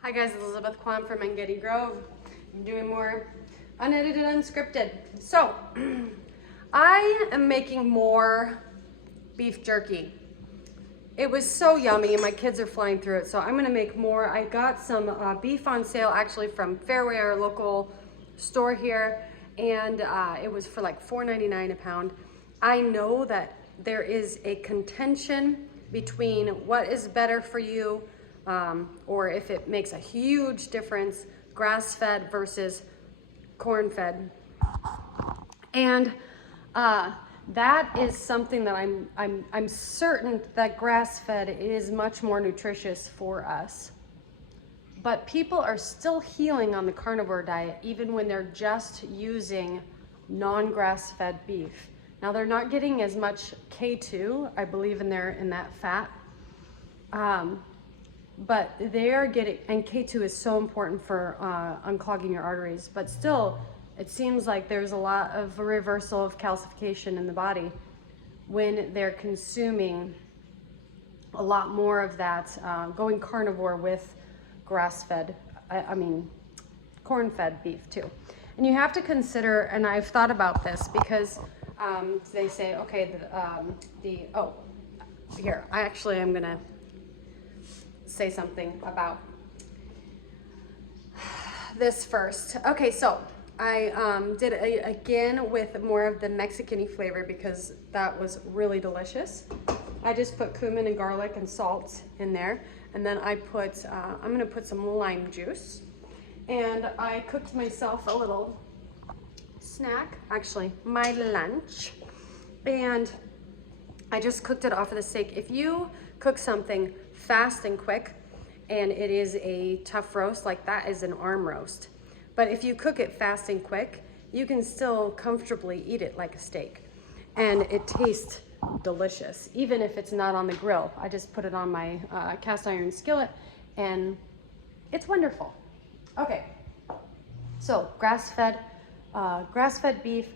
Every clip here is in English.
Hi guys, Elizabeth Quam from Getty Grove. I'm doing more unedited, unscripted. So, I am making more beef jerky. It was so yummy and my kids are flying through it, so I'm gonna make more. I got some beef on sale actually from Fairway, our local store here, and it was for like $4.99 a pound. I know that there is a contention between what is better for you, or if it makes a huge difference, grass-fed versus corn-fed. And that is something that I'm certain that grass-fed is much more nutritious for us. But people are still healing on the carnivore diet, even when they're just using non-grass-fed beef. Now they're not getting as much K2, I believe, in that fat. But they are getting, and K2 is so important for unclogging your arteries, but still, it seems like there's a lot of reversal of calcification in the body when they're consuming a lot more of that, going carnivore with grass-fed, corn-fed beef too. And you have to consider, and I've thought about this because they say, okay, here, I actually am gonna say something about this first. Okay, so I did it again with more of the Mexican-y flavor because that was really delicious. I just put cumin and garlic and salt in there, and then I put, I'm gonna put some lime juice, and I cooked myself a little snack, actually my lunch, and I just cooked it off of the steak. If you cook something fast and quick, and it is a tough roast, like that is an arm roast. But if you cook it fast and quick, you can still comfortably eat it like a steak. And it tastes delicious, even if it's not on the grill. I just put it on my cast iron skillet, and it's wonderful. Okay, so grass-fed beef,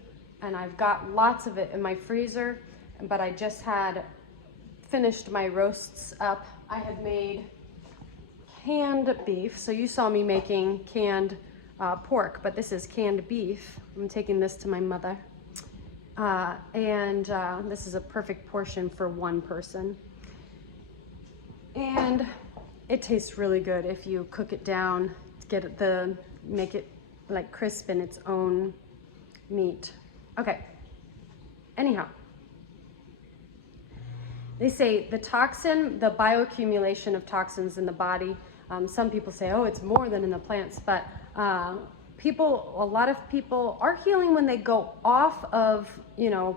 and I've got lots of it in my freezer, but I just had finished my roasts up. I had made canned beef, so you saw me making canned pork, but this is canned beef. I'm taking this to my mother. And this is a perfect portion for one person. And it tastes really good if you cook it down, make it like crisp in its own meat. Okay, anyhow. They say the bioaccumulation of toxins in the body, some people say, oh, it's more than in the plants, but a lot of people are healing when they go off of,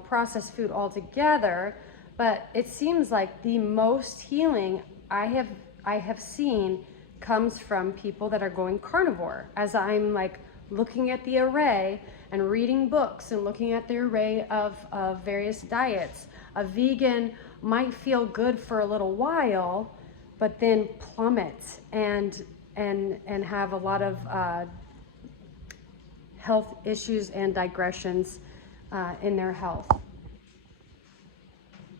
processed food altogether, but it seems like the most healing I have seen comes from people that are going carnivore. As I'm like looking at the array and reading books and looking at the array of various diets, a vegan might feel good for a little while, but then plummet and have a lot of health issues and digressions in their health.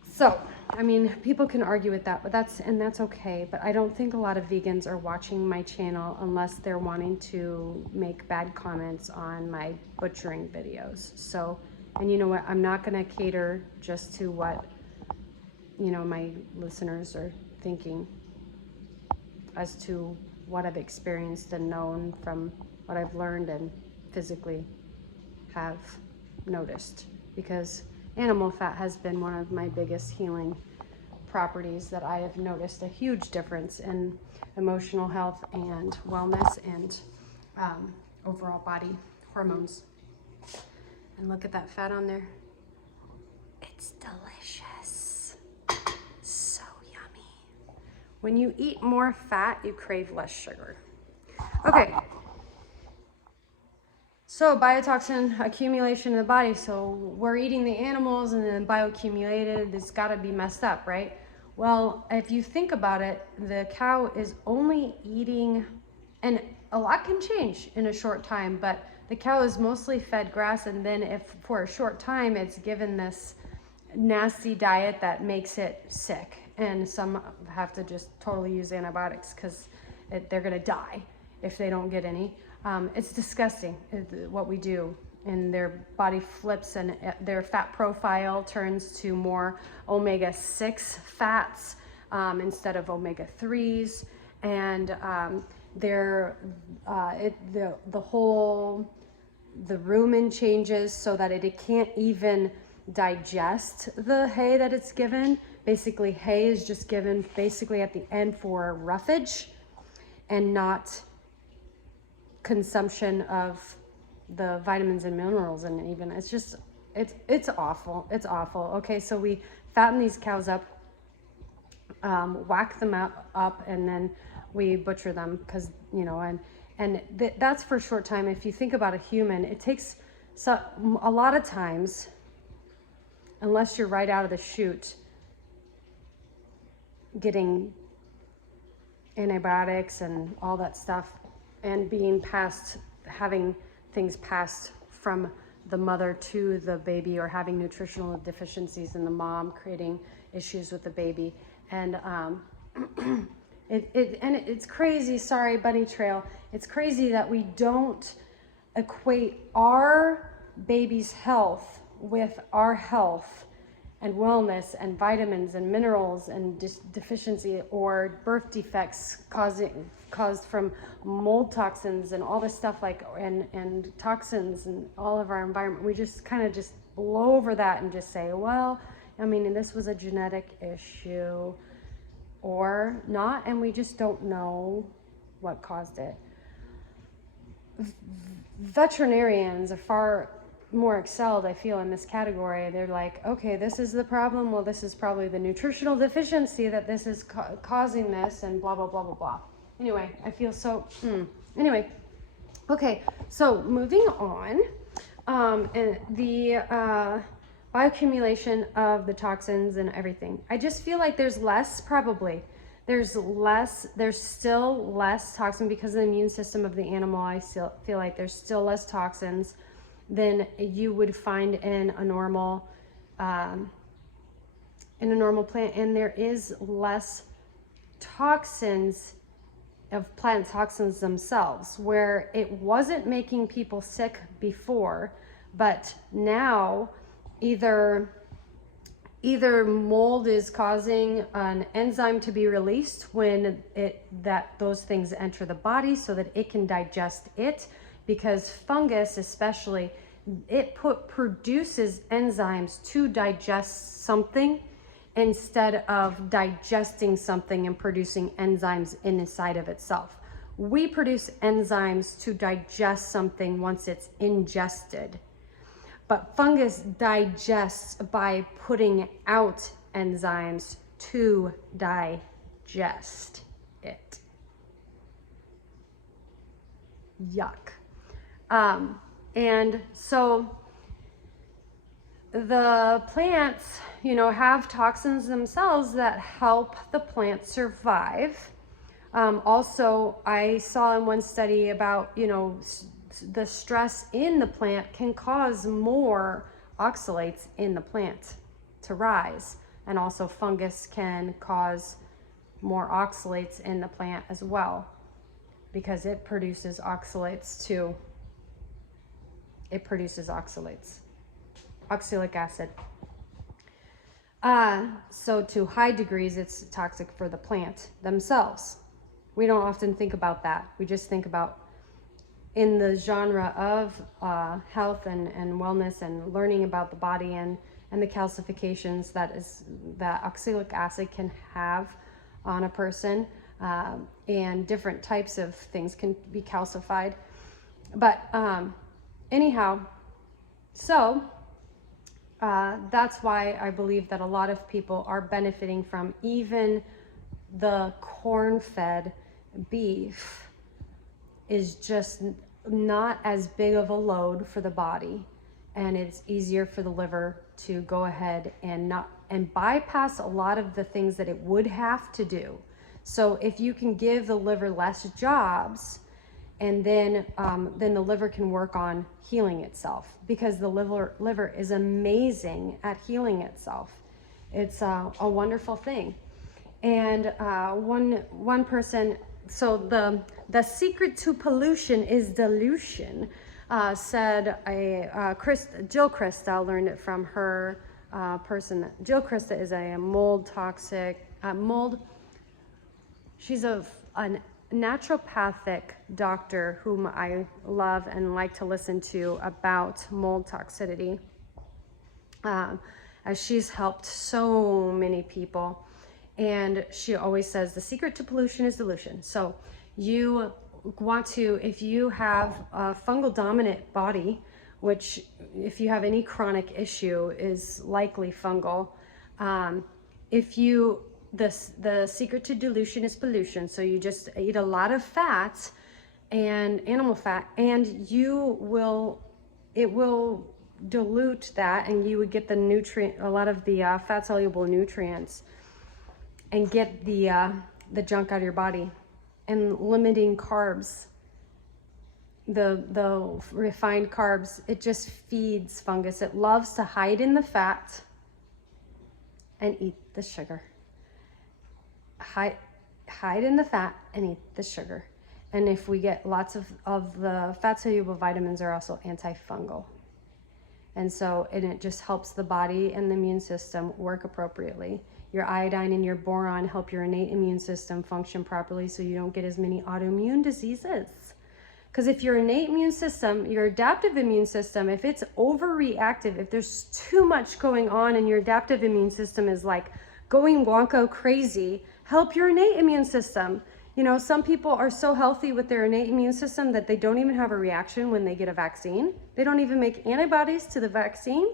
So, I mean, people can argue with that, but that's okay. But I don't think a lot of vegans are watching my channel unless they're wanting to make bad comments on my butchering videos. So, and you know what? I'm not going to cater just to what my listeners are thinking as to what I've experienced and known from what I've learned and physically have noticed, because animal fat has been one of my biggest healing properties that I have noticed a huge difference in emotional health and wellness and overall body hormones. And look at that fat on there. It's delicious. So yummy. When you eat more fat, you crave less sugar. Okay. So biotoxin accumulation in the body. So we're eating the animals and then bioaccumulated. It's got to be messed up, right? Well, if you think about it, the cow is only eating, and a lot can change in a short time, but the cow is mostly fed grass, and then if for a short time it's given this nasty diet that makes it sick, and some have to just totally use antibiotics because they're gonna die if they don't get any. It's disgusting what we do, and their body flips and their fat profile turns to more omega-6 fats instead of omega-3s, and the rumen changes so that it can't even digest the hay that it's given. Basically, hay is just given basically at the end for roughage and not consumption of the vitamins and minerals, and even it's awful. It's awful. Okay, so we fatten these cows up, whack them up, and then we butcher them because, you know, that's for a short time. If you think about a human, it takes a lot of times, unless you're right out of the chute, getting antibiotics and all that stuff, and having things passed from the mother to the baby, or having nutritional deficiencies in the mom, creating issues with the baby. And it's crazy. Sorry, bunny trail. It's crazy that we don't equate our baby's health with our health and wellness and vitamins and minerals and deficiency or birth defects caused from mold toxins and all this stuff, and toxins and all of our environment. We just kind of just blow over that and just say, well, I mean, and this was a genetic issue or not, and we just don't know what caused it. Veterinarians are far more excelled, I feel, in this category. They're like, okay, this is the problem. Well, this is probably the nutritional deficiency that this is causing this, and blah, blah, blah, blah, blah. Anyway, I feel so, Anyway, okay, so moving on, and the bioaccumulation of the toxins and everything. I just feel like there's still less toxin because of the immune system of the animal. I still feel like there's still less toxins than you would find in a normal plant, and there is less toxins of plant toxins themselves, where it wasn't making people sick before, but now either mold is causing an enzyme to be released when those things enter the body so that it can digest it, because fungus especially, it produces enzymes to digest something instead of digesting something and producing enzymes inside of itself. We produce enzymes to digest something once it's ingested, but fungus digests by putting out enzymes to digest it. Yuck. And so the plants, have toxins themselves that help the plant survive. Also, I saw in one study about, the stress in the plant can cause more oxalates in the plant to rise. And also fungus can cause more oxalates in the plant as well, because it produces oxalates too. It produces oxalates, oxalic acid. So to high degrees, it's toxic for the plant themselves. We don't often think about that. We just think about in the genre of health and wellness and learning about the body and the calcifications that oxalic acid can have on a person, and different types of things can be calcified. But anyhow, so that's why I believe that a lot of people are benefiting from even the corn-fed beef is just not as big of a load for the body, and it's easier for the liver to go ahead and bypass a lot of the things that it would have to do. So if you can give the liver less jobs, and then the liver can work on healing itself, because the liver is amazing at healing itself. It's a wonderful thing. And one person so the secret to pollution is dilution, said Jill Krista. Learned it from her person. Jill Krista is a mold toxic mold. She's a naturopathic doctor whom I love and like to listen to about mold toxicity, as she's helped so many people. And she always says the secret to pollution is dilution. So you want to, if you have a fungal dominant body, which if you have any chronic issue is likely fungal, the secret to dilution is pollution. So you just eat a lot of fat and animal fat, and it will dilute that, and you would get a lot of the fat soluble nutrients, and get the junk out of your body. And limiting carbs, the refined carbs, it just feeds fungus. It loves to hide in the fat and eat the sugar. Hide in the fat and eat the sugar. And if we get lots of the fat soluble vitamins are also antifungal. And so, and it just helps the body and the immune system work appropriately. Your iodine and your boron help your innate immune system function properly, so you don't get as many autoimmune diseases. Because if your innate immune system, your adaptive immune system, if it's overreactive, if there's too much going on and your adaptive immune system is like going wonko crazy, help your innate immune system. You know, some people are so healthy with their innate immune system that they don't even have a reaction when they get a vaccine. They don't even make antibodies to the vaccine,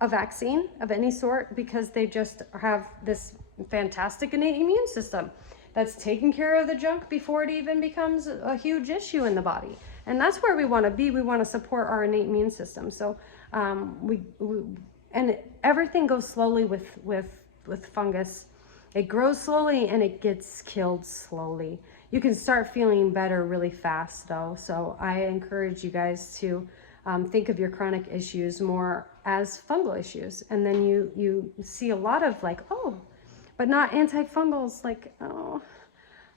a vaccine of any sort, because they just have this fantastic innate immune system that's taking care of the junk before it even becomes a huge issue in the body. And that's where we want to be. We want to support our innate immune system. So and everything goes slowly with fungus. It grows slowly and it gets killed slowly. You can start feeling better really fast though. So I encourage you guys to think of your chronic issues more as fungal issues. And then you see a lot of like, oh, but not antifungals. Like, oh,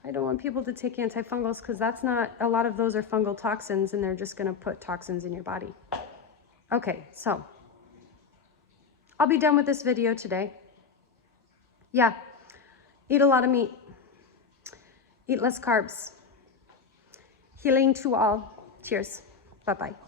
I don't want people to take antifungals, because that's not, a lot of those are fungal toxins, and they're just gonna put toxins in your body. Okay, so I'll be done with this video today. Yeah. Eat a lot of meat. Eat less carbs. Healing to all. Cheers. Bye-bye.